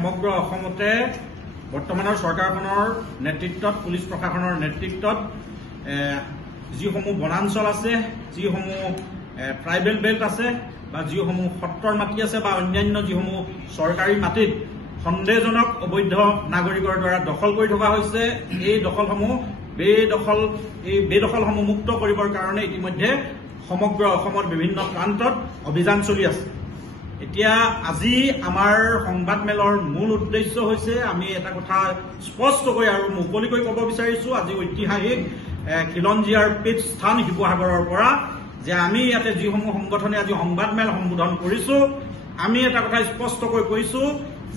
সমগ্ৰ অসমতে বৰ্তমানৰ চৰকাৰখনৰ নেতৃত্বত পুলিচ প্ৰশাসনৰ নেতৃত্বত যিসমূহ বনাঞ্চল আছে, যিসমূহ ট্ৰাইবেল বেল্ট আছে বা যিসমূহ সত্ৰৰ মাটি আছে বা অন্যান্য যিসমূহ চৰকাৰী মাটিত সন্দেহজনক অবৈধ নাগৰিকৰ দ্বাৰা দখল কৰি থকা হৈছে, এই বেদখলসমূহ মুক্ত কৰিবৰ কাৰণে ইতিমধ্যে সমগ্ৰ অসমৰ বিভিন্ন প্ৰান্তত অভিযান চলি আছে। এতিয়া আজি আমাৰ সংবাদমেলৰ মূল উদ্দেশ্য হৈছে আমি এটা কথা স্পষ্টকৈ আৰু মুকলিকৈ ক'ব বিচাৰিছো, আজি ঐতিহাসিক খিলঞ্জীয়াৰ পীঠস্থান শিৱসাগৰৰ পৰা যে আমি ইয়াতে যিসমূহ সংগঠনে আজি সংবাদমেল সম্বোধন কৰিছো, আমি এটা কথা স্পষ্টকৈ কৈছো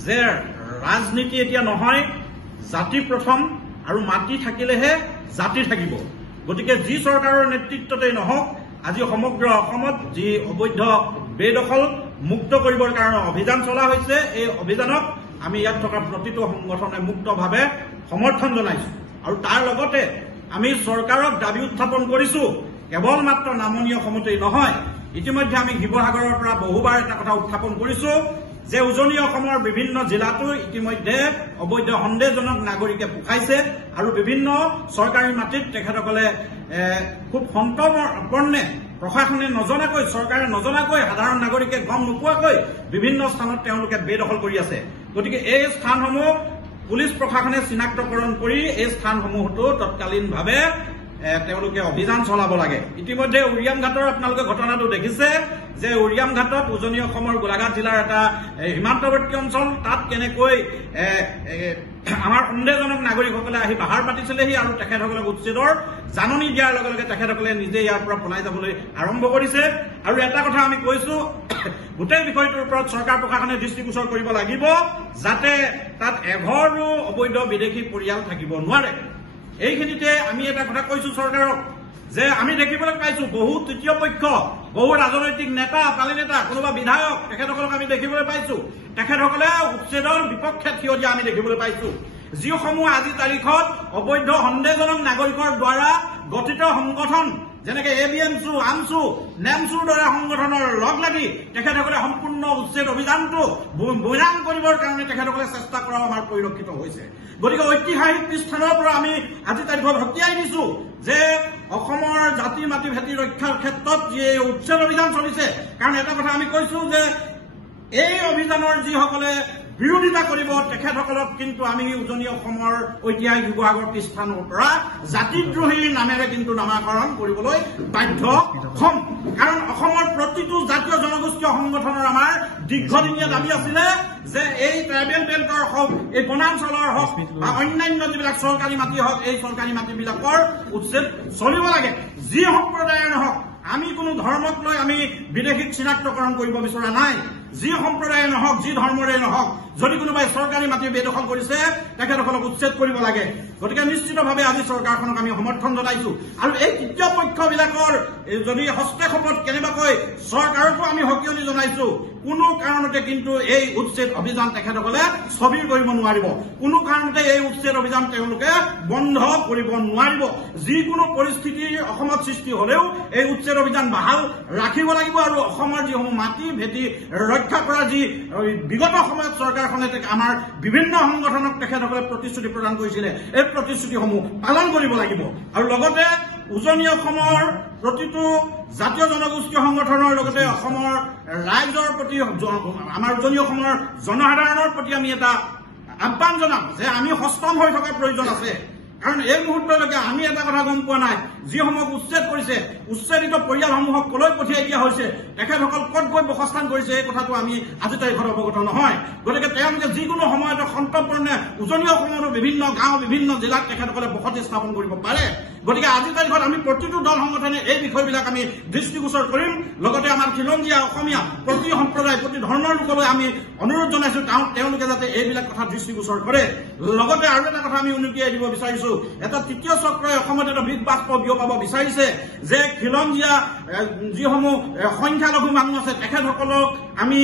যে ৰাজনীতি এতিয়া নহয়, জাতি প্ৰথম আৰু মাটি থাকিলেহে জাতি থাকিব। গতিকে যি চৰকাৰৰ নেতৃত্বতেই নহওক, আজি সমগ্ৰ অসমত যি অবৈধ বেদখল মুক্ত কৰিবৰ কাৰণে অভিযান চলা হৈছে, এই অভিযানক আমি ইয়াত থকা প্ৰতিটো সংগঠনে মুক্তভাৱে সমৰ্থন জনাইছো। আৰু তাৰ লগতে আমি চৰকাৰক দাবী উত্থাপন কৰিছো, কেৱল মাত্ৰ নামনি অসমতেই নহয়, ইতিমধ্যে আমি শিৱসাগৰৰ পৰা বহুবাৰ এটা কথা উত্থাপন কৰিছো যে উজনি অসমৰ বিভিন্ন জিলাতো ইতিমধ্যে অবৈধ সন্দেহজনক নাগৰিকে পোখাইছে আৰু বিভিন্ন চৰকাৰী মাটিত তেখেতসকলে খুব সন্তৰ্পণে প্ৰশাসনে নজনাকৈ, চৰকাৰে নজনাকৈ, সাধাৰণ নাগৰিকে গম নোপোৱাকৈ বিভিন্ন স্থানত তেওঁলোকে বেদখল কৰি আছে। গতিকে এই স্থানসমূহ পুলিচ প্ৰশাসনে চিনাক্তকৰণ কৰি এই স্থানসমূহতো তৎকালীনভাৱে তেওঁলোকে অভিযান চলাব লাগে। ইতিমধ্যে উৰিয়াম ঘাটৰ আপোনালোকে ঘটনাটো দেখিছে যে উৰিয়াম ঘাটত উজনি অসমৰ গোলাঘাট জিলাৰ এটা সীমান্তৱৰ্তী অঞ্চল, তাত কেনেকৈ আমাৰ সন্দেহজনক নাগৰিকসকলে আহি পাহাৰ পাতিছিলেহি আৰু তেখেতসকলক উচ্ছেদৰ জাননী দিয়াৰ লগে লগে তেখেতসকলে নিজে ইয়াৰ পৰা পলাই যাবলৈ আৰম্ভ কৰিছে। আৰু এটা কথা আমি কৈছো, গোটেই বিষয়টোৰ ওপৰত চৰকাৰ প্ৰশাসনে দৃষ্টিগোচৰ কৰিব লাগিব যাতে তাত এঘৰো অবৈধ বিদেশী পৰিয়াল থাকিব নোৱাৰে। এইখিনিতে আমি এটা কথা কৈছো চৰকাৰক যে আমি দেখিবলৈ পাইছো বহু তৃতীয় পক্ষ, বহু ৰাজনৈতিক নেতা, পালি নেতা, কোনোবা বিধায়ক, তেখেতসকলক আমি দেখিবলৈ পাইছো তেখেতসকলে উচ্ছেদৰ বিপক্ষে থিয় দিয়া আমি দেখিবলৈ পাইছো। যিসমূহ আজি তাৰিখত অবৈধ সন্দেহজনক নাগৰিকৰ দ্বাৰা গঠিত সংগঠন যেনেকে ABMSU, AMSU, NAMSUৰ দৰে সংগঠনৰ লগ লাগি তেখেতসকলে সম্পূৰ্ণ উচ্ছেদ অভিযানটো বৈৰাম কৰিবৰ কাৰণে তেখেতসকলে চেষ্টা কৰাও আমাৰ পৰিলক্ষিত হৈছে। গতিকে ঐতিহাসিক স্থানৰ পৰা আমি আজি তাৰিখত হকিয়াই দিছো যে অসমৰ জাতি মাটি ভেটি ৰক্ষাৰ ক্ষেত্ৰত যি উচ্ছেদ অভিযান চলিছে, কাৰণ এটা কথা আমি কৈছো যে এই অভিযানৰ যিসকলে বিৰোধিতা কৰিব তেখেতসকলক কিন্তু আমি উজনি অসমৰ ঐতিহাসিক শিৱসাগৰ পীঠস্থানৰ পৰা জাতিদ্ৰোহীৰ নামেৰে কিন্তু নামাকৰণ কৰিবলৈ বাধ্য হম। কাৰণ অসমৰ প্ৰতিটো জাতীয় জনগোষ্ঠীয় সংগঠনৰ আমাৰ দীৰ্ঘদিনীয়া দাবী আছিলে যে এই ট্ৰাইবেল বেল্টৰ হওক, এই বনাঞ্চলৰ হওক বা অন্যান্য যিবিলাক চৰকাৰী মাটি হওক, এই চৰকাৰী মাটিবিলাকৰ উচ্ছেদ চলিব লাগে। যি সম্প্ৰদায়ৰ নহওক, আমি কোনো ধৰ্মক লৈ আমি বিদেশীক চিনাক্তকৰণ কৰিব বিচৰা নাই। যি সম্প্ৰদায়ে নহওক, যি ধৰ্মৰে নহওক, যদি কোনোবাই চৰকাৰী মাটি বেদখল কৰিছে তেখেতসকলক উচ্ছেদ কৰিব লাগে। গতিকে নিশ্চিতভাৱে আজি চৰকাৰখনক আমি সমৰ্থন জনাইছো। আৰু এই তৃতীয় পক্ষবিলাকৰ যদি হস্তক্ষেপত কেনেবাকৈ চৰকাৰকো আমি সকিয়নি জনাইছো, কোনো কাৰণতে কিন্তু এই উচ্ছেদ অভিযান তেখেতসকলে স্থবিৰ কৰিব নোৱাৰিব। কোনো কাৰণতে এই উচ্ছেদ অভিযান তেওঁলোকে বন্ধ কৰিব নোৱাৰিব। যিকোনো পৰিস্থিতি অসমত সৃষ্টি হলেও এই উচ্ছেদ অভিযান বাহাল ৰাখিব লাগিব। আৰু অসমৰ যিসমূহ মাটি ভেটি ৰক্ষা কৰা যি বিগত সময়ত চৰকাৰখনে আমাৰ বিভিন্ন সংগঠনক তেখেতসকলে প্ৰতিশ্ৰুতি প্ৰদান কৰিছিলে, এই প্ৰতিশ্ৰুতিসমূহ পালন কৰিব লাগিব। আৰু লগতে উজনি অসমৰ প্ৰতিটো জাতীয় জনগোষ্ঠীয় সংগঠনৰ লগতে অসমৰ ৰাইজৰ প্ৰতি, আমাৰ উজনি অসমৰ জনসাধাৰণৰ প্ৰতি আমি এটা আহ্বান জনাম যে আমি সষ্টম হৈ থকাৰ প্ৰয়োজন আছে। কাৰণ এই মুহূৰ্তলৈকে আমি এটা কথা গম পোৱা নাই, যিসমূহক উচ্ছেদ কৰিছে, উচ্ছেদিত পৰিয়ালসমূহক কলৈ পঠিয়াই দিয়া হৈছে, তেখেতসকল ক'ত গৈ বসস্থান কৰিছে, এই কথাটো আমি আজি তাৰিখত অৱগত নহয়। গতিকে তেওঁলোকে যিকোনো সময়তে সন্তৰ্পণে উজনি অসমৰো বিভিন্ন গাঁও, বিভিন্ন জিলাত তেখেতসকলে বসতি স্থাপন কৰিব পাৰে। গতিকে আজি তাৰিখত আমি প্ৰতিটো দল সংগঠনে এই বিষয়বিলাক আমি দৃষ্টিগোচৰ কৰিম। লগতে আমাৰ খিলঞ্জীয়া অসমীয়া প্ৰতি সম্প্ৰদায়, প্ৰতি ধৰ্মৰ লোকলৈ আমি অনুৰোধ জনাইছো তেওঁলোকে যাতে এইবিলাক কথা দৃষ্টিগোচৰ কৰে। লগতে আৰু এটা কথা আমি উনুকিয়াই দিব বিচাৰিছো, এটা তৃতীয় চক্ৰই অসমত এটা বিষ বাষ্প বিয়পাব বিচাৰিছে যে খিলঞ্জীয়া যিসমূহ সংখ্যালঘু মানুহ আছে তেখেতসকলক আমি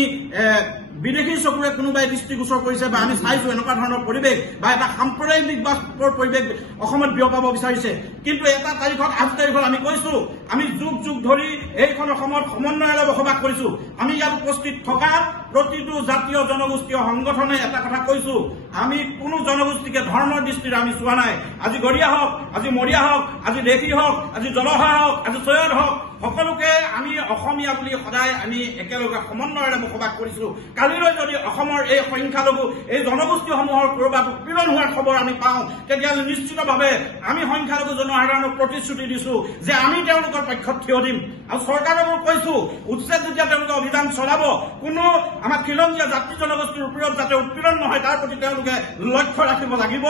বিদেশী চকুৰে কোনোবাই দৃষ্টিগোচৰ কৰিছে বা আমি চাইছো এনেকুৱা ধৰণৰ পৰিৱেশ বা এটা সাম্প্ৰদায়িক বাস্পৰ পৰিৱেশ অসমত বিয়পাব বিচাৰিছে। কিন্তু এটা তাৰিখত আজি তাৰিখত আমি কৈছো আমি যুগ যুগ ধৰি এইখন অসমত সমন্বয়েৰে বসবাস কৰিছো। আমি ইয়াত উপস্থিত থকা প্ৰতিটো জাতীয় জনগোষ্ঠীয় সংগঠনে এটা কথা কৈছো, আমি কোনো জনগোষ্ঠীকে ধৰ্মৰ দৃষ্টিৰে আমি চোৱা নাই। আজি গৰীয়া হওক, আজি মৰিয়া হওক, আজি দেশী হওক, আজি জলহা হওক, আজি চৈয়দ হওক, সকলোকে আমি অসমীয়া বুলি সদায় আমি একেলগে সমন্বয়েৰে বসবাস কৰিছো। কালিলৈ যদি অসমৰ এই সংখ্যালঘু এই জনগোষ্ঠীসমূহৰ ক'ৰবাত উৎপীড়ন হোৱাৰ খবৰ আমি পাওঁ, তেতিয়াহ'লে নিশ্চিতভাৱে আমি সংখ্যালঘু জনসাধাৰণক প্ৰতিশ্ৰুতি দিছো যে আমি তেওঁলোকৰ পক্ষত থিয় দিম। আৰু চৰকাৰকো কৈছো, উচ্ছেদ যেতিয়া তেওঁলোকে অভিযান চলাব, কোনো আমাৰ খিলঞ্জীয়া জাতি জনগোষ্ঠীৰ ওপৰত যাতে উৎপীড়ন নহয় তাৰ প্ৰতি তেওঁলোকে লক্ষ্য ৰাখিব লাগিব।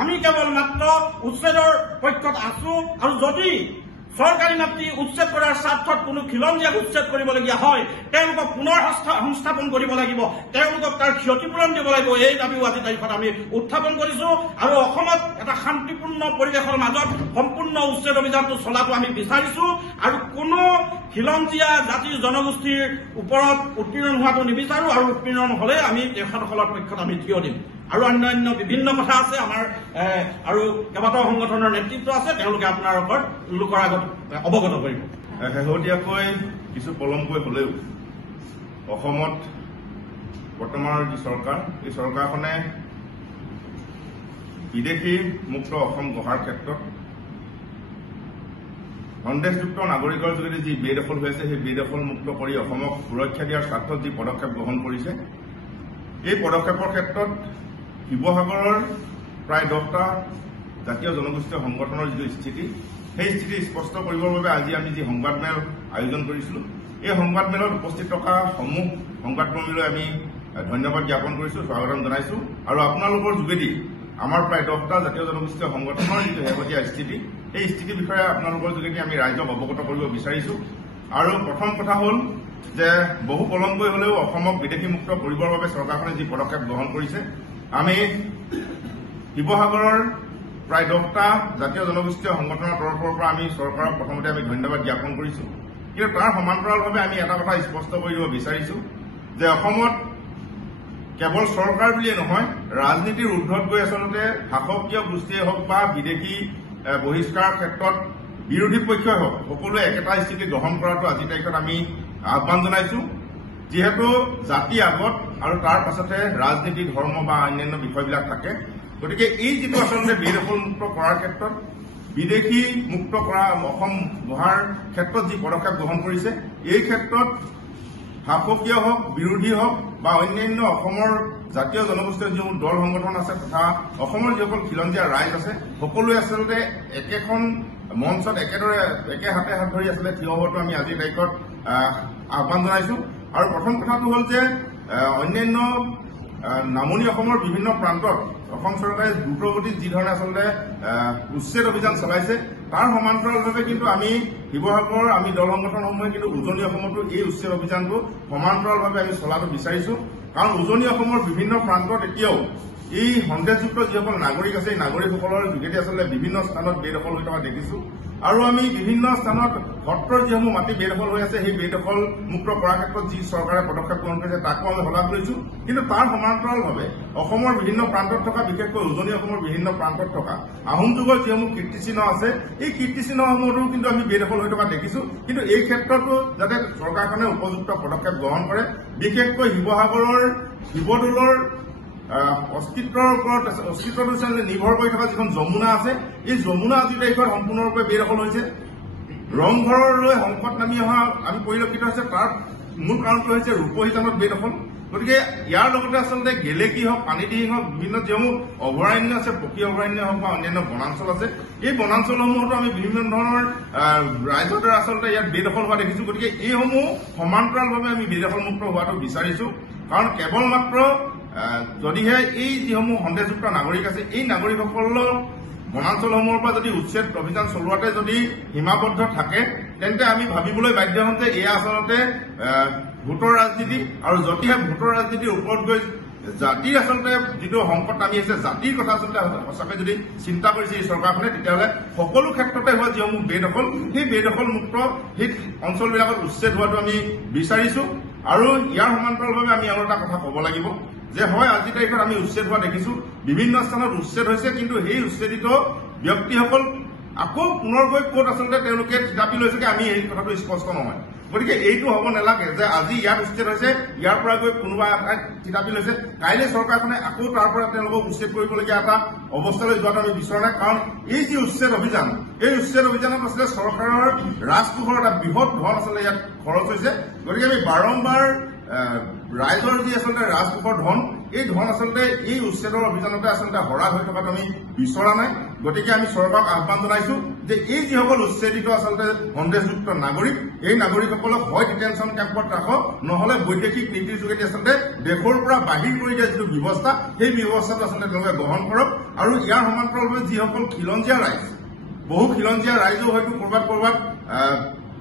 আমি কেৱল মাত্ৰ উচ্ছেদৰ পক্ষত আছো, আৰু যদি চৰকাৰী মাটি উচ্ছেদ কৰাৰ স্বাৰ্থত কোনো খিলঞ্জীয়াক উচ্ছেদ কৰিবলগীয়া হয়, তেওঁলোকক পুনৰ সংস্থাপন কৰিব লাগিব, তেওঁলোকক তাৰ ক্ষতিপূৰণ দিব লাগিব। এই দাবীও আজি তাৰিখত আমি উত্থাপন কৰিছো। আৰু অসমত এটা শান্তিপূৰ্ণ পৰিৱেশৰ মাজত সম্পূৰ্ণ উচ্ছেদ অভিযানটো চলাটো আমি বিচাৰিছো। আৰু কোনো খিলঞ্জীয়া জাতি জনগোষ্ঠীৰ ওপৰত উৎপীড়ন হোৱাটো নিবিচাৰো, আৰু উৎপীড়ন হলে আমি তেখেতসকলৰ পক্ষত আমি থিয় দিম। আৰু অন্যান্য বিভিন্ন কথা আছে আমাৰ, আৰু কেইবাটাও সংগঠনৰ নেতৃত্ব আছে, তেওঁলোকে লোকৰ আগত অৱগত কৰিব। শেহতীয়াকৈ কিছু পলমকৈ হলেও অসমত বৰ্তমানৰ যি চৰকাৰ, এই চৰকাৰখনে বিদেশী মুক্ত অসম গঢ়াৰ ক্ষেত্ৰত সন্দেহযুক্ত নাগৰিকৰ যোগেদি যি বেদখল হৈ আছে, সেই বেদখল মুক্ত কৰি অসমক সুৰক্ষা দিয়াৰ স্বাৰ্থত যি পদক্ষেপ গ্ৰহণ কৰিছে, এই পদক্ষেপৰ ক্ষেত্ৰত শিৱসাগৰৰ প্ৰায় 10টা জাতীয় জনগোষ্ঠীয় সংগঠনৰ যিটো স্থিতি, সেই স্থিতি স্পষ্ট কৰিবৰ বাবে আজি আমি যি সংবাদমেল আয়োজন কৰিছিলো, এই সংবাদমেলত উপস্থিত থকা সমূহ সংবাদকৰ্মীলৈ আমি ধন্যবাদ জ্ঞাপন কৰিছো, স্বাগতম জনাইছো। আৰু আপোনালোকৰ যোগেদি আমাৰ প্ৰায় 10টা জাতীয় জনগোষ্ঠীয় সংগঠনৰ যিটো শেহতীয়া স্থিতি, এই স্থিতিৰ বিষয়ে আপোনালোকৰ যোগেদি আমি ৰাইজক অৱগত কৰিব বিচাৰিছো। আৰু প্ৰথম কথা হ'ল যে বহু পলমকৈ হলেও অসমক বিদেশী মুক্ত কৰিবৰ বাবে চৰকাৰখনে যি পদক্ষেপ গ্ৰহণ কৰিছে, আমি শিৱসাগৰৰ প্ৰায় 10টা জাতীয় জনগোষ্ঠীয় সংগঠনৰ তৰফৰ পৰা আমি চৰকাৰক প্ৰথমতে আমি ধন্যবাদ জ্ঞাপন কৰিছো। কিন্তু তাৰ সমান্তৰালভাৱে আমি এটা কথা স্পষ্ট কৰি দিব বিচাৰিছো যে অসমত কেৱল চৰকাৰ বুলিয়ে নহয়, ৰাজনীতিৰ ঊৰ্ধত গৈ আচলতে শাসকীয় গোষ্ঠীয়ে হওক বা বিদেশী বহিষ্কাৰৰ ক্ষেত্ৰত বিৰোধী পক্ষই হওক, সকলোৱে একেটা স্থিতি গ্ৰহণ কৰাটো আজি তাৰিখত আমি আহ্বান জনাইছো। যিহেতু জাতি আগত আৰু তাৰ পাছতে ৰাজনীতি, ধৰ্ম বা অন্যান্য বিষয়বিলাক থাকে, গতিকে এই যিটো আচলতে বেদখল মুক্ত কৰাৰ ক্ষেত্ৰত বিদেশী মুক্ত কৰা অসম গঢ়াৰ ক্ষেত্ৰত যি পদক্ষেপ গ্ৰহণ কৰিছে, এই ক্ষেত্ৰত শাসকীয় হওক, বিৰোধী হওক বা অন্যান্য অসমৰ জাতীয় জনগোষ্ঠীয় যিবোৰ দল সংগঠন আছে তথা অসমৰ যিসকল খিলঞ্জীয়া ৰাইজ আছে, সকলোৱে আচলতে একেখন মঞ্চত একেদৰে একে হাতে হাত ধৰি আচলতে থিয় হোৱাটো আমি আজিৰ তাৰিখত আহ্বান জনাইছো। আৰু প্ৰথম কথাটো হ'ল যে অন্যান্য নামনি অসমৰ বিভিন্ন প্ৰান্তত অসম চৰকাৰে দ্ৰুতগতিত যি ধৰণে আচলতে উচ্ছেদ অভিযান চলাইছে, তাৰ সমান্তৰালভাৱে কিন্তু আমি শিৱসাগৰৰ আমি দল সংগঠনসমূহে কিন্তু উজনি অসমতো এই উচ্ছেদ অভিযানটো সমান্তৰালভাৱে আমি চলাটো বিচাৰিছো। কাৰণ উজনি অসমৰ বিভিন্ন প্ৰান্তত এতিয়াও এই সন্দেহযুক্ত যিসকল নাগৰিক আছে, এই নাগৰিকসকলৰ যোগেদি আচলতে বিভিন্ন স্থানত বেদখল হৈ থকা দেখিছো। আৰু আমি বিভিন্ন স্থানত সত্ৰৰ যিসমূহ মাটি বেদখল হৈ আছে, সেই বেদখল মুক্ত কৰাৰ ক্ষেত্ৰত যি চৰকাৰে পদক্ষেপ গ্ৰহণ কৰিছে তাকো আমি শলাগ লৈছো। কিন্তু তাৰ সমান্তৰালভাৱে অসমৰ বিভিন্ন প্ৰান্তত থকা, বিশেষকৈ উজনি অসমৰ বিভিন্ন প্ৰান্তত থকা আহোম যুগৰ যিসমূহ কীৰ্তিচিহ্ন আছে, এই কীৰ্তিচিহ্নসমূহতো কিন্তু আমি বেদখল হৈ থকা দেখিছো। কিন্তু এই ক্ষেত্ৰতো যাতে চৰকাৰখনে উপযুক্ত পদক্ষেপ গ্ৰহণ কৰে, বিশেষকৈ শিৱসাগৰৰ শিৱদৌলৰ অস্তিত্বটো নিৰ্ভৰ কৰি থকা যিখন যমুনা আছে, এই যমুনা আজিৰ তাৰিখত সম্পূৰ্ণৰূপে বেদখল হৈছে। ৰংঘৰলৈ সংকট নামি অহা আমি পৰিলক্ষিত হৈছে, তাৰ মূল কাৰণটো হৈছে ৰূপহীজানত বেদখল। গতিকে ইয়াৰ লগতে আচলতে গেলেকী হওক, পানীদিহিং হওক, বিভিন্ন যিসমূহ অভয়াৰণ্য আছে, পক্ষী অভয়াৰণ্য হওক বা অন্যান্য বনাঞ্চল আছে, এই বনাঞ্চলসমূহতো আমি বিভিন্ন ধৰণৰ ৰাইজৰ দ্বাৰা আচলতে ইয়াত বেদখল হোৱা দেখিছো। গতিকে এইসমূহ সমান্তৰালভাৱে আমি বেদখল মুক্ত হোৱাটো বিচাৰিছো। কাৰণ কেৱল মাত্ৰ যদিহে এই যিসমূহ সন্দেহযুক্ত নাগৰিক আছে, এই নাগৰিকসকলৰ বনাঞ্চলসমূহৰ পৰা যদি উচ্ছেদ অভিযান চলোৱাতে যদি সীমাবদ্ধ থাকে, তেন্তে আমি ভাবিবলৈ বাধ্য হ'ম যে এয়া আচলতে ভোটৰ ৰাজনীতি। আৰু যদিহে ভোটৰ ৰাজনীতিৰ ওপৰত গৈ জাতিৰ আচলতে যিটো সংকট নামি আছে, জাতিৰ কথা আচলতে সঁচাকৈ যদি চিন্তা কৰিছে এই চৰকাৰখনে, তেতিয়াহ'লে সকলো ক্ষেত্ৰতে হোৱা যিসমূহ বেদখল, সেই বেদখল মুক্ত সেই অঞ্চলবিলাকত উচ্ছেদ হোৱাটো আমি বিচাৰিছো। আৰু ইয়াৰ সমান্তৰালভাৱে আমি আৰু এটা কথা ক'ব লাগিব যে হয় আজিৰ তাৰিখত আমি উচ্ছেদ হোৱা দেখিছো, বিভিন্ন স্থানত উচ্ছেদ হৈছে, কিন্তু সেই উচ্ছেদিত ব্যক্তিসকল আকৌ পুনৰগৈ ক'ত আচলতে তেওঁলোকে থিতাপি লৈছেগে আমি এই কথাটো স্পষ্ট নহয়। গতিকে এইটো হ'ব নালাগে যে আজি ইয়াত উচ্ছেদ হৈছে, ইয়াৰ পৰা গৈ কোনোবা এঠাইত থিতাপি লৈছে, কাইলৈ চৰকাৰখনে আকৌ তাৰ পৰা তেওঁলোকক উচ্ছেদ কৰিবলগীয়া এটা অৱস্থালৈ যোৱাটো আমি বিচৰা নাই। কাৰণ এই যি উচ্ছেদ অভিযান, এই উচ্ছেদ অভিযানত আচলতে চৰকাৰৰ ৰাজকোষৰ এটা বৃহৎ ধন আচলতে ইয়াত খৰচ হৈছে। গতিকে আমি বাৰম্বাৰ ৰাইজৰ যি আচলতে ৰাজকোষৰ ধন, এই ধন আচলতে এই উচ্ছেদৰ অভিযানতে আচলতে হৰা হৈ থকাটো আমি বিচৰা নাই। গতিকে আমি চৰকাৰক আহ্বান জনাইছো যে এই যিসকল উচ্ছেদিত আচলতে সন্দেহযুক্ত নাগৰিক, এই নাগৰিকসকলক হয় ডিটেনশ্যন কেম্পত ৰাখক, নহলে বৈদেশিক নীতিৰ যোগেদি আচলতে দেশৰ পৰা বাহিৰ কৰি দিয়া যিটো ব্যৱস্থা, সেই ব্যৱস্থাটো আচলতে তেওঁলোকে গ্ৰহণ কৰক। আৰু ইয়াৰ সমান্তৰালভাৱে যিসকল খিলঞ্জীয়া ৰাইজ, বহু খিলঞ্জীয়া ৰাইজেও হয়তো কৰবাত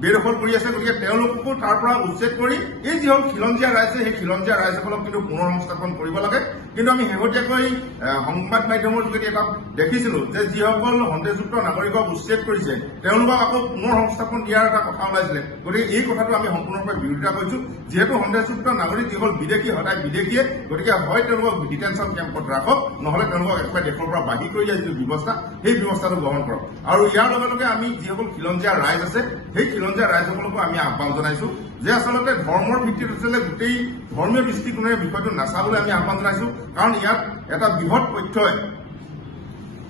বেদখল কৰি আছে, গতিকে তেওঁলোককো তাৰ পৰা উচ্ছেদ কৰি এই যিসকল খিলঞ্জীয়া ৰাইজে, সেই খিলঞ্জীয়া ৰাইজসকলক কিন্তু পুনৰ সংস্থাপন কৰিব লাগে। কিন্তু আমি শেহতীয়াকৈ সংবাদ মাধ্যমৰ যোগেদি এটা দেখিছিলো যে যিসকল সন্দেহযুক্ত নাগৰিকক উচ্ছেদ কৰিছে তেওঁলোকক আকৌ পুনৰ সংস্থাপন দিয়াৰ এটা কথা ওলাইছিলে। গতিকে এই কথাটো আমি সম্পূৰ্ণৰূপে বিৰোধিতা কৰিছো। যিহেতু সন্দেহযুক্ত নাগৰিক যিসকল বিদেশী, সদায় বিদেশীয়ে, গতিকে হয় তেওঁলোকক ডিটেনশ্যন কেম্পত ৰাখক, নহলে তেওঁলোকক একেবাৰে দেশৰ পৰা বাহিৰ কৰি দিয়া যিটো ব্যৱস্থা, সেই ব্যৱস্থাটো গ্ৰহণ কৰক। আৰু ইয়াৰ লগে লগে আমি যিসকল খিলঞ্জীয়া ৰাইজ আছে, সেই খিলঞ্জীয়া ৰাইজসকলকো আমি আহ্বান জনাইছো যে আচলতে ধৰ্মৰ ভিত্তিত আচলতে গোটেই ধৰ্মীয় দৃষ্টিকোণেৰে বিষয়টো নাচাবলৈ আমি আহ্বান জনাইছো। কাৰণ ইয়াত এটা বৃহৎ পক্ষই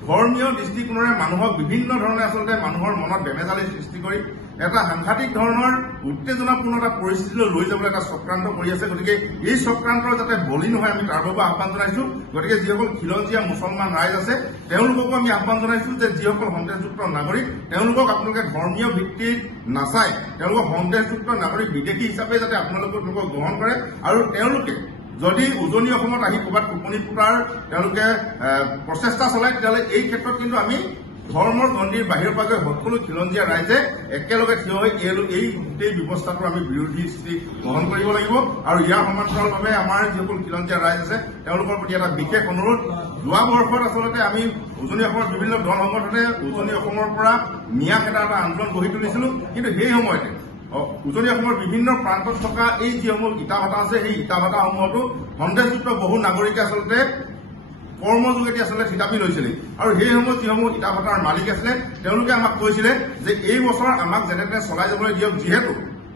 ধৰ্মীয় দৃষ্টিকোণেৰে মানুহক বিভিন্ন ধৰণে আচলতে মানুহৰ মনত বেমেজালি সৃষ্টি কৰি এটা সাংঘাতিক ধৰণৰ উত্তেজনাপূৰ্ণ এটা পৰিস্থিতিলৈ লৈ যাবলৈ এটা চক্ৰান্ত কৰি আছে। গতিকে এই চক্ৰান্তৰ যাতে বলি নহয় আমি তাৰ বাবে আহ্বান জনাইছো। গতিকে যিসকল খিলঞ্জীয়া মুছলমান ৰাইজ আছে তেওঁলোককো আমি আহ্বান জনাইছো যে যিসকল সন্দেহযুক্ত নাগৰিক, তেওঁলোকক আপোনালোকে ধৰ্মীয় ভিত্তিত নাচাই তেওঁলোকক সন্দেহযুক্ত নাগৰিক বিদেশী হিচাপে যাতে আপোনালোকক গ্ৰহণ কৰে। আৰু তেওঁলোকে যদি উজনি অসমত আহি ক'ৰবাত টোপনি ফুটাৰ তেওঁলোকে প্ৰচেষ্টা চলায়, তেতিয়াহ'লে এই ক্ষেত্ৰত কিন্তু আমি ধৰ্মৰ গণ্ডিৰ বাহিৰৰ পৰা গৈ সকলো খিলঞ্জীয়া ৰাইজে একেলগে থিয় হৈ এই গোটেই ব্যৱস্থাটোৰ আমি বিৰোধী স্থিতি গ্ৰহণ কৰিব লাগিব। আৰু ইয়াৰ সমান্তৰালভাৱে আমাৰ যিসকল খিলঞ্জীয়া ৰাইজ আছে তেওঁলোকৰ প্ৰতি এটা বিশেষ অনুৰোধ। যোৱা বৰ্ষত আচলতে আমি উজনি অসমৰ বিভিন্ন দল সংগঠনে উজনি অসমৰ পৰা মিয়া খেদা এটা আন্দোলন গঢ়ি তুলিছিলো। কিন্তু সেই সময়তে উজনি অসমৰ বিভিন্ন প্ৰান্তত থকা এই যিসমূহ ইটা ভাটা আছে, সেই ইটা ভাটাসমূহতো সন্দেহযুক্ত বহু নাগৰিকে আচলতে কৰ্মৰ যোগেদি আচলতে থিতাপি লৈছিলে। আৰু সেই সময়ত যিসমূহ ইটা ভাটাৰ মালিক আছিলে তেওঁলোকে আমাক কৈছিলে যে এই বছৰ আমাক যেনে তেনে চলাই যাবলৈ দিয়ক, যিহেতু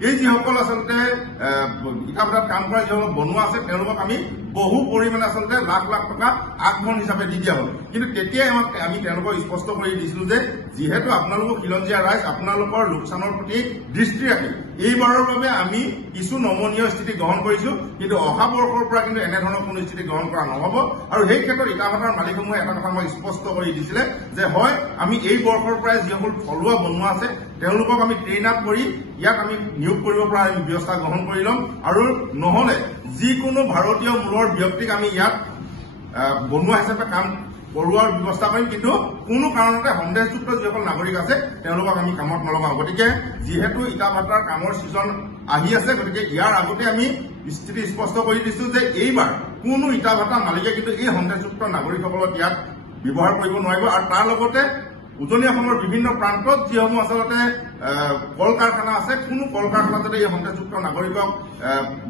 এই যিসকল আচলতে ইটা ভাটাত কাম কৰা যিসকল বনোৱা আছে তেওঁলোকক আমি বহু পৰিমাণে আচলতে লাখ লাখ টকা আগধন হিচাপে দি দিয়া হ'ল। কিন্তু তেতিয়াই আমি তেওঁলোকক স্পষ্ট কৰি দিছিলো যে যিহেতু আপোনালোকৰ খিলঞ্জীয়া ৰাইজ আপোনালোকৰ লোকচানৰ প্ৰতি দৃষ্টি ৰাখি এইবাৰৰ বাবে আমি কিছু নমনীয় স্থিতি গ্ৰহণ কৰিছো, কিন্তু অহা বৰ্ষৰ পৰা কিন্তু এনেধৰণৰ কোনো স্থিতি গ্ৰহণ কৰা নহ'ব। আৰু সেই ক্ষেত্ৰত ইটা ভাটাৰ মালিকসমূহে এটা কথা আমাক স্পষ্ট কৰি দিছিলে যে হয় আমি এই বৰ্ষৰ পৰাই যিসকল থলুৱা বনোৱা আছে তেওঁলোকক আমি ট্ৰেইন আপ কৰি ইয়াত আমি নিয়োগ কৰিব পৰা আমি ব্যৱস্থা গ্ৰহণ কৰি ল'ম। আৰু নহলে যিকোনো ভাৰতীয় মূলৰ ব্যক্তিক আমি ইয়াত বনোৱা হিচাপে কাম কৰোৱাৰ ব্যৱস্থা কৰিম, কিন্তু কোনো কাৰণতে সন্দেহযুক্ত যিসকল নাগৰিক আছে তেওঁলোকক আমি কামত নলগাওঁ। গতিকে যিহেতু ইটা ভাটাৰ কামৰ ছিজন আহি আছে, গতিকে ইয়াৰ আগতে আমি স্থিতি স্পষ্ট কৰি দিছো যে এইবাৰ কোনো ইটা ভাটা মালিকে কিন্তু এই সন্দেহযুক্ত নাগৰিকসকলক ইয়াত ব্যৱহাৰ কৰিব নোৱাৰিব। আৰু তাৰ লগতে উজনি অসমৰ বিভিন্ন প্ৰান্তত যিসমূহ আচলতে কল কাৰখানা আছে, কোনো কল কাৰখানা যাতে এই সন্দেহযুক্ত নাগৰিকক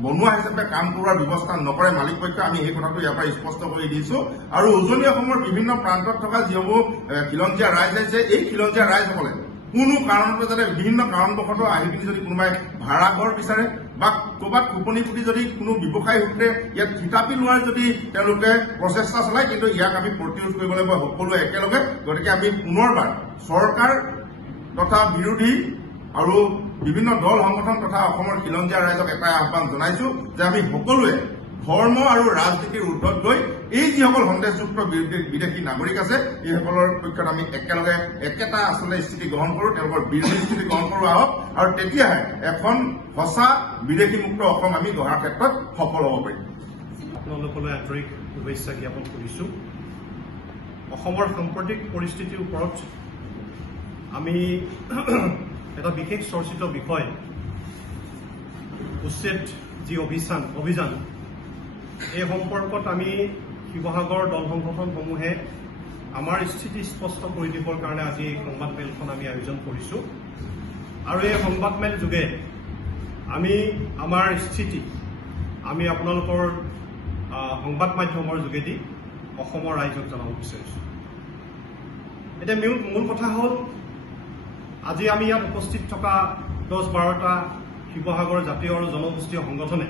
বনোৱা হিচাপে কাম কৰোৱাৰ ব্যৱস্থা নকৰে মালিক পক্ষই, আমি এই কথাটো ইয়াৰ পৰা স্পষ্ট কৰি দিছো। আৰু উজনি অসমৰ বিভিন্ন প্ৰান্তত থকা যিসমূহ খিলঞ্জীয়া ৰাইজ আছে, এই খিলঞ্জীয়া ৰাইজসকলে কোনো কাৰণতে যাতে বিভিন্ন কাৰণবশতঃ আহি পিনি যদি কোনোবাই ভাড়া ঘৰ বিচাৰে বা ক'ৰবাত টোপনি ফুটি যদি কোনো ব্যৱসায়ী সূত্ৰে ইয়াত থিতাপি লোৱাৰ যদি তেওঁলোকে প্ৰচেষ্টা চলায়, কিন্তু ইয়াক আমি প্ৰতিৰোধ কৰিব লাগিব সকলোৱে একেলগে। গতিকে আমি পুনৰবাৰ চৰকাৰ তথা বিৰোধী আৰু বিভিন্ন দল সংগঠন তথা অসমৰ খিলঞ্জীয়া ৰাইজক এটাই আহ্বান জনাইছো যে আমি সকলোৱে ধৰ্ম আৰু ৰাজনীতিৰ ঊৰ্ধত গৈ এই যিসকল সন্দেহযুক্ত বিদেশী নাগৰিক আছে এইসকলৰ পক্ষত আমি একেলগে একেটা আচলতে স্থিতি গ্ৰহণ কৰো, তেওঁলোকৰ বিৰোধী স্থিতি গ্ৰহণ কৰো আহক। আৰু তেতিয়াহে এখন সঁচা বিদেশীমুক্ত অসম আমি গঢ়াৰ ক্ষেত্ৰত সফল হ'ব পাৰিম। আপোনালোকলৈ আন্তৰিক শুভেচ্ছা জ্ঞাপন কৰিছো। অসমৰ সাম্প্ৰতিক পৰিস্থিতিৰ ওপৰত আমি এটা বিশেষ চৰ্চিত বিষয় উচ্ছেদ যি অভিযান এই সম্পৰ্কত আমি শিৱসাগৰ দল সংগঠনসমূহে আমাৰ স্থিতি স্পষ্ট কৰি দিবৰ কাৰণে আজি এই সংবাদমেলখন আমি আয়োজন কৰিছো। আৰু এই সংবাদমেল যোগে আমি আমাৰ স্থিতি আমি আপোনালোকৰ সংবাদ মাধ্যমৰ যোগেদি অসমৰ ৰাইজক জনাব বিচাৰিছোঁ। এতিয়া মূল কথা হ'ল আজি আমি ইয়াত উপস্থিত থকা 10-12টা শিৱসাগৰ জাতীয় আৰু জনগোষ্ঠীয় সংগঠনে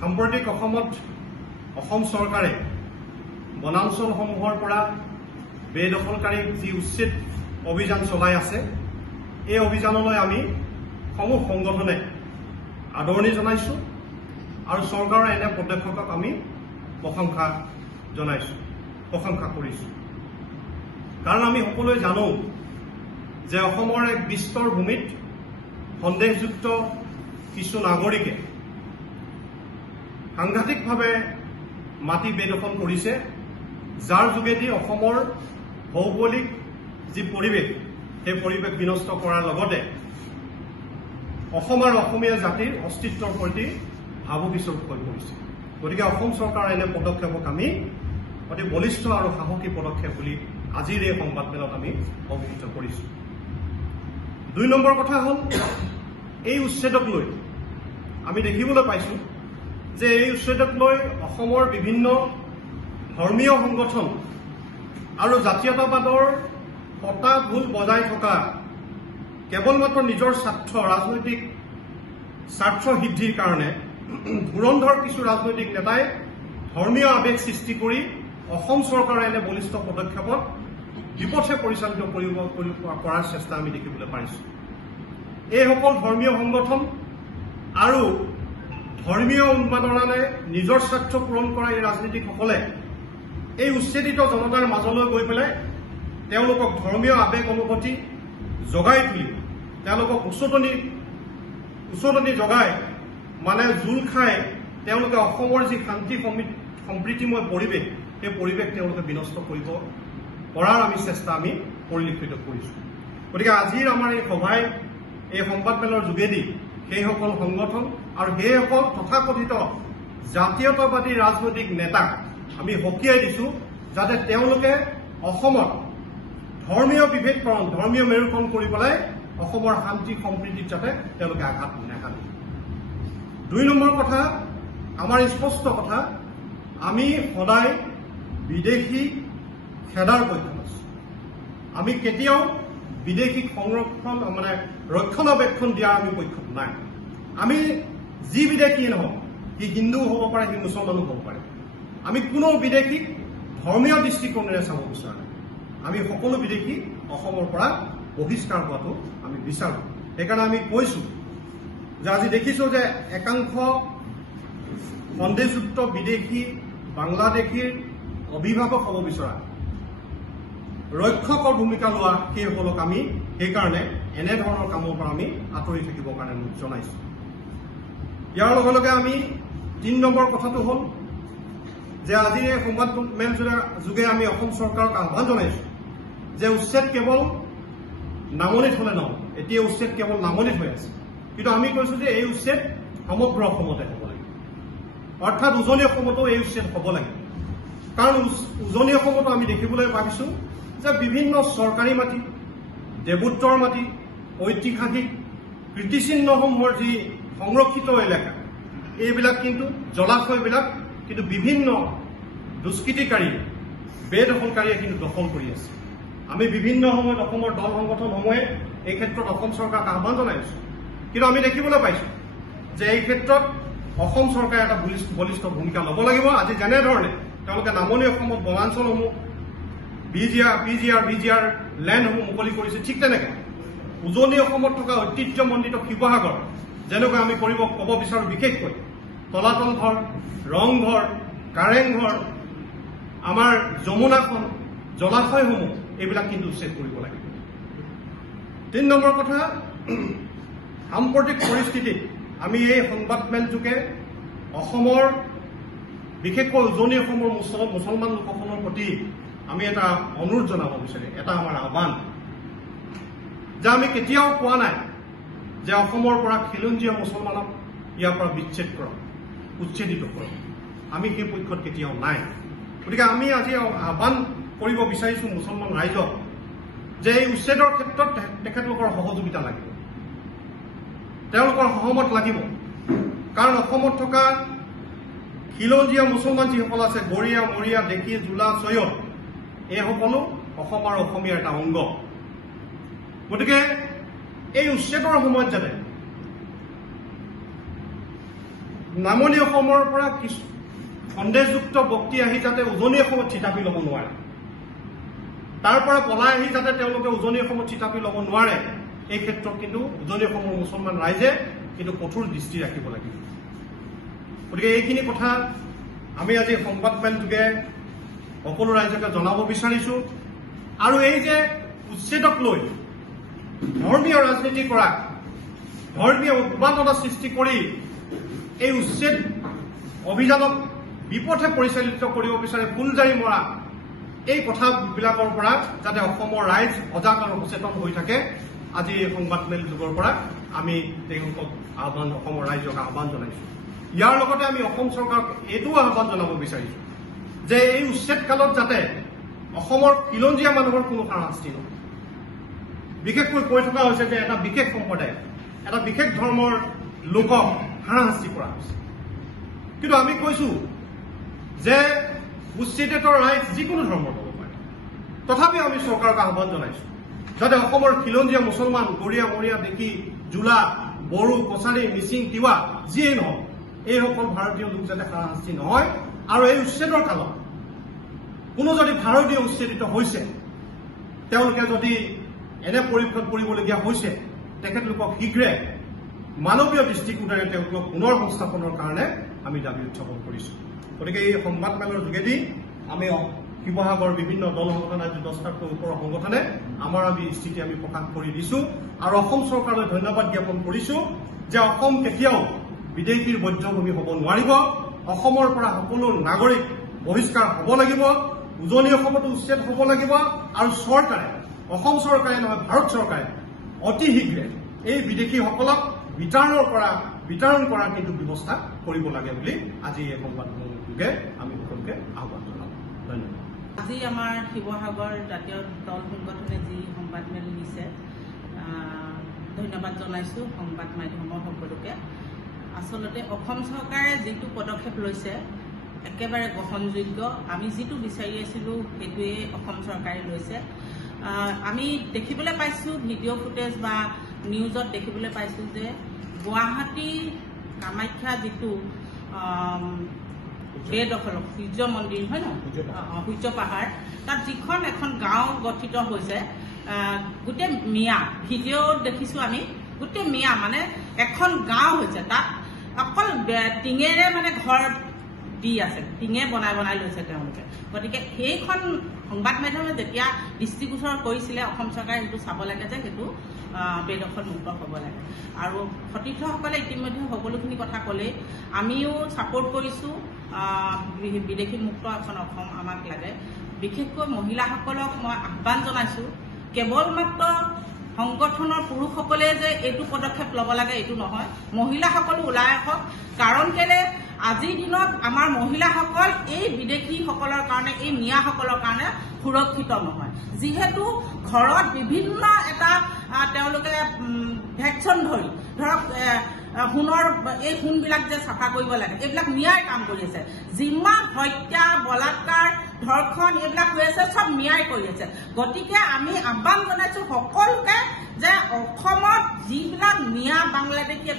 সাম্প্ৰতিক অসমত অসম চৰকাৰে বনাঞ্চলসমূহৰ পৰা বেদখলকাৰীক যি উচ্ছেদ অভিযান চলাই আছে, এই অভিযানলৈ আমি সমূহ সংগঠনে আদৰণি জনাইছোঁ আৰু চৰকাৰৰ এনে পদক্ষেপক আমি প্ৰশংসা কৰিছোঁ। কাৰণ আমি সকলোৱে জানো যে অসমৰ এক বিস্তৰ ভূমিত সন্দেহযুক্ত কিছু নাগৰিকে সাংঘাতিকভাৱে মাটি বেদখল কৰিছে, যাৰ যোগেদি অসমৰ ভৌগোলিক যি পৰিৱেশ সেই পৰিৱেশ বিনষ্ট কৰাৰ লগতে অসম আৰু অসমীয়া জাতিৰ অস্তিত্বৰ প্ৰতি ভাবুকিস্বৰূপ হৈ পৰিছে। গতিকে অসম চৰকাৰৰ এনে পদক্ষেপক আমি অতি বলিষ্ঠ আৰু সাহসী পদক্ষেপ বুলি আজিৰ এই সংবাদমেলত আমি অভিহিত কৰিছোঁ। 2 নম্বৰ কথা হ'ল এই উচ্ছেদক লৈ আমি দেখিবলৈ পাইছোঁ যে এই উচ্ছেদক লৈ অসমৰ বিভিন্ন ধৰ্মীয় সংগঠন আৰু জাতীয়তাবাদৰ পতা ভুল বজাই থকা কেৱলমাত্ৰ নিজৰ ৰাজনৈতিক স্বাৰ্থ সিদ্ধিৰ কাৰণে ধুৰন্ধৰ কিছু ৰাজনৈতিক নেতাই ধৰ্মীয় আৱেগ সৃষ্টি কৰি অসম চৰকাৰৰ এনে বলিষ্ঠ পদক্ষেপত বিপথে পৰিচালিত কৰাৰ চেষ্টা আমি দেখিবলৈ পাইছোঁ। এইসকল ধৰ্মীয় সংগঠন আৰু ধৰ্মীয় উন্মাদনাৰে নিজৰ স্বাৰ্থ পূৰণ কৰা এই ৰাজনীতিকসকলে এই উচ্ছেদিত জনতাৰ মাজলৈ গৈ পেলাই তেওঁলোকক ধৰ্মীয় আৱেগ অনুভূতি জগাই তুলি তেওঁলোকক উচতনি জগাই মানে জোল খাই তেওঁলোকে অসমৰ যি শান্তি সম্প্ৰীতিময় পৰিৱেশ সেই পৰিৱেশ তেওঁলোকে বিনষ্ট কৰিব কৰাৰ আমি চেষ্টা আমি পৰিলক্ষিত কৰিছোঁ। গতিকে আজিৰ আমাৰ এই সভাই এই সংবাদমেলৰ যোগেদি সেইসকল সংগঠন আৰু সেইসকল তথাকথিত জাতীয়তাবাদী ৰাজনৈতিক নেতাক আমি সকীয়াই দিছোঁ যাতে তেওঁলোকে অসমত ধৰ্মীয় বিভেদকৰণ ধৰ্মীয় মেৰুকৰণ কৰি পেলাই অসমৰ শান্তি সম্প্ৰীতিত যাতে তেওঁলোকে আঘাত নাহানে। 2 নম্বৰ কথা আমাৰ স্পষ্ট কথা, আমি সদায় বিদেশী খেদাৰ পক্ষত আছোঁ। আমি কেতিয়াও বিদেশীক সংৰক্ষণ ৰক্ষণাবেক্ষণ দিয়াৰ আমি পক্ষত নাই। আমি যি বিদেশী নহওক, সি হিন্দুও হ'ব পাৰে, সি মুছলমানো হ'ব পাৰে, আমি কোনো বিদেশীক ধৰ্মীয় দৃষ্টিকোণেৰে চাব বিচৰা নাই। আমি সকলো বিদেশী অসমৰ পৰা বহিষ্কাৰ হোৱাটো আমি বিচাৰোঁ। সেইকাৰণে আমি কৈছোঁ যে আজি দেখিছোঁ যে একাংশ সন্দেহযুক্ত বিদেশী বাংলাদেশীৰ অভিভাৱক হ'ব বিচৰা ৰক্ষকৰ ভূমিকা লোৱা সেইসকলক আমি সেইকাৰণে এনেধৰণৰ কামৰ পৰা আমি আঁতৰি থাকিবৰ কাৰণে জনাইছোঁ। ইয়াৰ লগে লগে আমি 3 নম্বৰ কথাটো হ'ল যে আজিৰ এই সংবাদমেল যোগে আমি অসম চৰকাৰক আহ্বান জনাইছোঁ যে উচ্ছেদ কেৱল নামনিত হ'লে নহয়, এতিয়া উচ্ছেদ কেৱল নামনিত হৈ আছে, কিন্তু আমি কৈছোঁ যে এই উচ্ছেদ সমগ্ৰ অসমতে হ'ব লাগে, অৰ্থাৎ উজনি অসমতো এই উচ্ছেদ হ'ব লাগে। কাৰণ উজনি অসমতো আমি দেখিবলৈ পাইছোঁ যে বিভিন্ন চৰকাৰী মাটি, দেৱোত্তৰ মাটি, ঐতিহাসিক কীৰ্তিচিহ্নসমূহৰ যি সংৰক্ষিত এলেকা, এইবিলাক কিন্তু জলাশয়বিলাক কিন্তু বিভিন্ন দুষ্কৃতিকাৰী বেদখলকাৰীয়ে কিন্তু দখল কৰি আছে। আমি বিভিন্ন সময়ত অসমৰ দল সংগঠনসমূহে এই ক্ষেত্ৰত অসম চৰকাৰক আহ্বান জনাইছোঁ, কিন্তু আমি দেখিবলৈ পাইছোঁ যে এই ক্ষেত্ৰত অসম চৰকাৰে এটা বলিষ্ঠ ভূমিকা ল'ব লাগিব। আজি যেনেধৰণে তেওঁলোকে নামনি অসমত বনাঞ্চলসমূহ বিজিআৰ লেণ্ডসমূহ মুকলি কৰিছে, ঠিক তেনেকৈ উজনি অসমত থকা ঐতিহ্যমণ্ডিত শিৱসাগৰ যেনেকৈ আমি ক'ব বিচাৰোঁ, বিশেষকৈ তলাতল ঘৰ, ৰংঘৰ, কাৰেংঘৰ, আমাৰ যমুনাখন, জলাশয়সমূহ এইবিলাক কিন্তু উচ্ছেদ কৰিব লাগে। 3 নম্বৰ কথা, সাম্প্ৰতিক পৰিস্থিতিত আমি এই সংবাদমেল যোগে অসমৰ বিশেষকৈ উজনি অসমৰ মুছলমান লোকসকলৰ প্ৰতি আমি এটা অনুৰোধ জনাব বিচাৰিম, এটা আমাৰ আহ্বান যে আমি কেতিয়াও কোৱা নাই যে অসমৰ পৰা খিলঞ্জীয়া মুছলমানক ইয়াৰ পৰা উচ্ছেদিত কৰক, আমি সেই পক্ষত কেতিয়াও নাই। গতিকে আমি আজি আহ্বান কৰিব বিচাৰিছোঁ মুছলমান ৰাইজক যে এই উচ্ছেদৰ ক্ষেত্ৰত তেখেতলোকৰ সহযোগিতা লাগিব। তেওঁলোকৰ সহমত লাগিব কাৰণ অসমত থকা খিলঞ্জীয়া মুছলমান যিসকল আছে গৰীয়া মৰীয়া ডেকি জোলা চৈয়দ এই সকলো অসম আৰু অসমীয়াৰ এটা অংগ গতিকে এই উচ্ছেদৰ সময়ত যাতে নামনি অসমৰ পৰা কিছু সন্দেহযুক্ত ব্যক্তি আহি যাতে উজনি অসমত থিতাপি ল'ব নোৱাৰে তাৰ পৰা পলাই আহি যাতে তেওঁলোকে উজনি অসমত থিতাপি ল'ব নোৱাৰে এই ক্ষেত্ৰত কিন্তু উজনি অসমৰ মুছলমান ৰাইজে কিন্তু কঠোৰ দৃষ্টি ৰাখিব লাগিব গতিকে এইখিনি কথা আমি আজি সংবাদমেল যোগে সকলো ৰাইজকে জনাব বিচাৰিছো আৰু এই যে উচ্ছেদক লৈ ধৰ্মীয় ৰাজনীতি কৰা ধৰ্মীয় উদ্বাদনা সৃষ্টি কৰি এই উচ্ছেদ অভিযানক বিপথে পৰিচালিত কৰিব বিচাৰে ফুলজাৰি মৰা এই কথাবিলাকৰ পৰা যাতে অসমৰ ৰাইজ সজাগ আৰু সচেতন হৈ থাকে আজি এই সংবাদমেল যুগৰ পৰা আমি তেওঁলোকক অসমৰ ৰাইজক আহ্বান জনাইছো ইয়াৰ লগতে আমি অসম চৰকাৰক এইটোও আহ্বান জনাব বিচাৰিছো যে এই উচ্ছেদ কালত যাতে অসমৰ খিলঞ্জীয়া মানুহৰ কোনো হাৰাশাস্তি নহয় বিশেষকৈ কৈ থকা হৈছে যে এটা বিশেষ সম্প্ৰদায় এটা বিশেষ ধৰ্মৰ লোকক হাৰাশাস্তি কৰা হৈছে কিন্তু আমি কৈছো যে উচ্ছেদিত ৰাইজ যিকোনো ধৰ্মৰ হ'ব পাৰে তথাপিও আমি চৰকাৰক আহ্বান জনাইছো যাতে অসমৰ খিলঞ্জীয়া মুছলমান গৰীয়া মৰীয়া ডেকি জোলা বড়ো কছাৰী মিচিং তিৱা যিয়েই নহওক এইসকল ভাৰতীয় লোক যাতে হাৰাশাস্তি নহয় আৰু এই উচ্ছেদৰ কালত কোনো যদি ভাৰতীয় উচ্ছেদিত হৈছে তেওঁলোকে যদি এনে পৰীক্ষণ কৰিবলগীয়া হৈছে তেখেতলোকক শীঘ্ৰে মানৱীয় দৃষ্টিকোণেৰে তেওঁলোকক পুনৰ সংস্থাপনৰ কাৰণে আমি দাবী উত্থাপন কৰিছো গতিকে এই সংবাদমেলৰ যোগেদি আমি শিৱসাগৰ বিভিন্ন দল সংগঠন আজি 10টাতকৈ ওপৰৰ সংগঠনে আমাৰ আমি স্থিতি আমি প্ৰকাশ কৰি দিছো আৰু অসম চৰকাৰলৈ ধন্যবাদ জ্ঞাপন কৰিছো যে অসম কেতিয়াও বিদেশীৰ বধ্যভূমি হ'ব নোৱাৰিব অসমৰ পৰা সকলো নাগৰিক বহিষ্কাৰ হ'ব লাগিব উজনি অসমতো উচ্ছেদ হ'ব লাগিব আৰু চৰকাৰে অসম চৰকাৰে নহয় ভাৰত চৰকাৰে অতি শীঘ্ৰে এই বিদেশীসকলক বিতৰণ কৰাৰ কিন্তু ব্যৱস্থা কৰিব লাগে বুলি আজি এই সংবাদমেলৰ যোগে আমি সকলোকে আহ্বান জনাম ধন্যবাদ আজি আমাৰ শিৱসাগৰ জাতীয় দল সংগঠনে যি সংবাদমেল দিছে ধন্যবাদ জনাইছো সংবাদ মাধ্যমৰ সকলোকে আচলতে অসম চৰকাৰে যিটো পদক্ষেপ লৈছে একেবাৰে গ্ৰহণযোগ্য আমি যিটো বিচাৰি আছিলো সেইটোৱে অসম চৰকাৰে লৈছে আমি দেখিবলৈ পাইছো ভিডিঅ' ফুটেজ বা নিউজত দেখিবলৈ পাইছো যে গুৱাহাটী কামাখ্যা যিটো বেদখল সূৰ্য মন্দিৰ হয় ন সূৰ্য পাহাৰ তাত যিখন এখন গাঁও গঠিত হৈছে গোটেই মিয়া ভিডিঅ' দেখিছো আমি গোটেই মিয়া মানে এখন গাঁও হৈছে তাত অকল টিঙেৰে মানে ঘৰ দি আছে টিঙে বনাই লৈছে তেওঁলোকে গতিকে সেইখন সংবাদ মাধ্যমে যেতিয়া দৃষ্টিগোচৰ কৰিছিলে অসম চৰকাৰে সেইটো চাব লাগে যে সেইটো বেদখল মুক্ত হ'ব লাগে আৰু সতীৰ্থসকলে ইতিমধ্যে সকলোখিনি কথা ক'লে আমিও ছাপোৰ্ট কৰিছোঁ বিদেশী মুক্ত এখন অসম আমাক লাগে বিশেষকৈ মহিলাসকলক মই আহ্বান জনাইছোঁ কেৱল মাত্ৰ সংগঠনৰ পুৰুষসকলে যে এইটো পদক্ষেপ ল'ব লাগে এইটো নহয় মহিলাসকলো ওলাই আহক কাৰণ কেলে আজিৰ দিনত আমাৰ মহিলাসকল এই বিদেশীসকলৰ কাৰণে এই মিয়াসকলৰ কাৰণে সুৰক্ষিত নহয় যিহেতু ঘৰত বিভিন্ন এটা তেওঁলোকে ভেকচিন ধৰি ধৰক সোণৰ এই সোণবিলাক যে চাফা কৰিব লাগে এইবিলাক মিয়াই কাম কৰি আছে যিমান হত্যা বলাৎকাৰ ধৰ্ষণ এইবিলাক হৈ আছে চব মিয়াই কৰি আছে গতিকে আমি আহ্বান জনাইছো সকলোকে যে অসমত যিবিলাক মিয়া বাংলাদেশীয়ে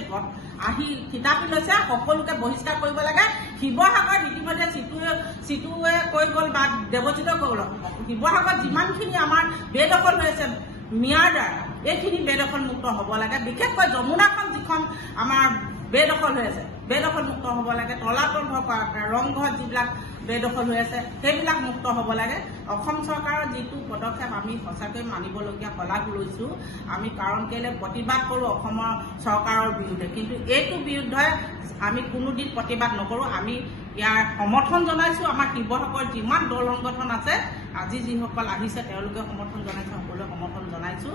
আহি থিতাপি লৈছে সকলোকে বহিষ্কাৰ কৰিব লাগে শিৱসাগৰত ইতিমধ্যে চিটুৱে কৈ গ'ল বা দেৱজিতে কৈ গ'ল শিৱসাগৰত যিমানখিনি আমাৰ বেদখল হৈ আছে মিয়াৰ দ্বাৰা এইখিনি বেদখল মুক্ত হ'ব লাগে বিশেষকৈ যমুনাখন যিখন আমাৰ বেদখল হৈ আছে বেদখল মুক্ত হ'ব লাগে তলাতল ঘৰ ৰংঘৰ যিবিলাক বেদখল হৈ আছে সেইবিলাক মুক্ত হ'ব লাগে অসম চৰকাৰৰ যিটো পদক্ষেপ আমি সঁচাকৈ মানিবলগীয়া শলাগ লৈছোঁ আমি কাৰণ কেলে প্ৰতিবাদ কৰোঁ অসমৰ চৰকাৰৰ বিৰুদ্ধে কিন্তু এইটো বিৰুদ্ধে আমি কোনোদিন প্ৰতিবাদ নকৰোঁ আমি ইয়াৰ সমৰ্থন জনাইছোঁ আমাৰ শিৱসাগৰত যিমান দল সংগঠন আছে আজি যিসকল আহিছে তেওঁলোকে সমৰ্থন জনাইছে সকলোৱে সমৰ্থন জনাইছোঁ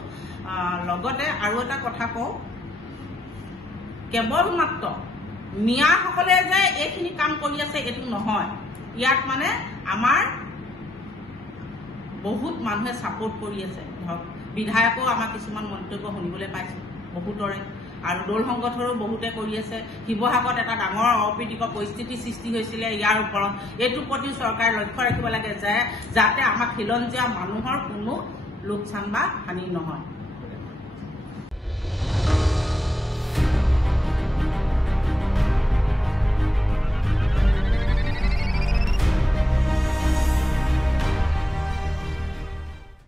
লগতে আৰু এটা কথা কওঁ কেৱল মাত্ৰ মিয়াসকলে যে এইখিনি কাম কৰি আছে এইটো নহয় ইয়াত মানে আমাৰ বহুত মানুহে ছাপোৰ্ট কৰি আছে ধৰক বিধায়কেও আমাৰ কিছুমান মন্তব্য শুনিবলৈ পাইছোঁ বহুতৰে আৰু দৌল সংগঠৰো বহুতে কৰি আছে। শিৱসাগৰত এটা ডাঙৰ অপ্ৰীতিকৰ পৰিস্থিতি সৃষ্টি হৈছিলে ইয়াৰ ওপৰত। এইটোৰ প্ৰতিও চৰকাৰে লক্ষ্য ৰাখিব লাগে যে যাতে আমাৰ খিলঞ্জীয়া মানুহৰ কোনো লোকচান বা হানি নহয়।